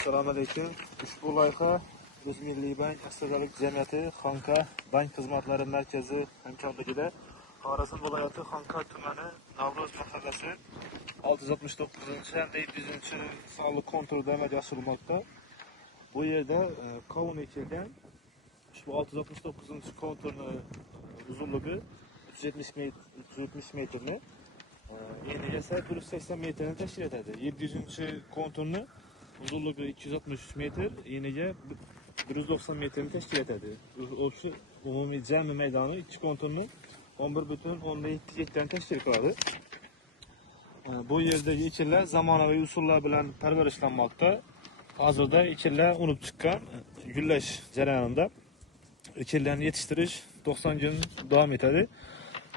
Assalomu alaykum. Ushbu loyiha O'zmilliy bank aksiyadorlik jamiyati Xonqa bank xizmatlari markazi hamkorligida Xorazm viloyati Xonqa tumani Navro'z mahallasi 669 hamda 700-sonli konturda amalga oshirilmoqda. Bu yerda qovun ekilgan. Ushbu 669-konturni uzunligi 370 metrni, eniga esa 180 metrni tashkil etadi. 700-konturni uzunligi 260 metr, eniga 190 metrni tashkil etadi. O'sha umumiy jami maydoni 2 konturni 11,7 gektarni tashkil qiladi. Bu yerdagi ekinlar zamonaviy usullar bilan parvarishlanmoqda. Hozirda ekinlar unib chiqqan, gullash jarayonida. Ekinlarni yetishtirish 90 kun davom etadi.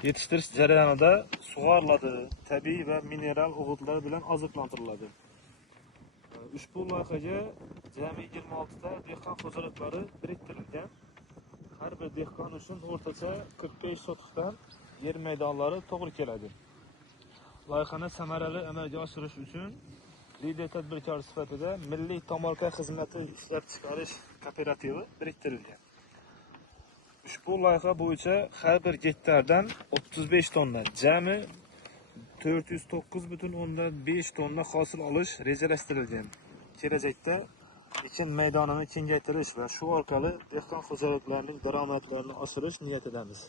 Yetishtirish jarayonida sug'oriladi, tabiiy va mineral o'g'itlar bilan oziqlantiriladi. Ushbu loyihaga jami 26 ta dehqon xo'jaliklari biriktirilgan. Har bir dehqon uchun o'rtacha 45 sotiqdan yer maydonlari to'g'ri keladi. Loyihani samarali amalga oshirish uchun lider tadbirkor sifatida Milliy tomorqa xizmati ishlab chiqarish kooperativi biriktirilgan. Ushbu loyiha bo'yicha har bir gektardan 35 tonna, jami 409,5 tonna hosil olish rejalashtirilgan. Kelajakda ekin maydonini kengaytirish va shu orqali dehqon xo'jaliklarining daromadlarini oshirish niyatidamiz.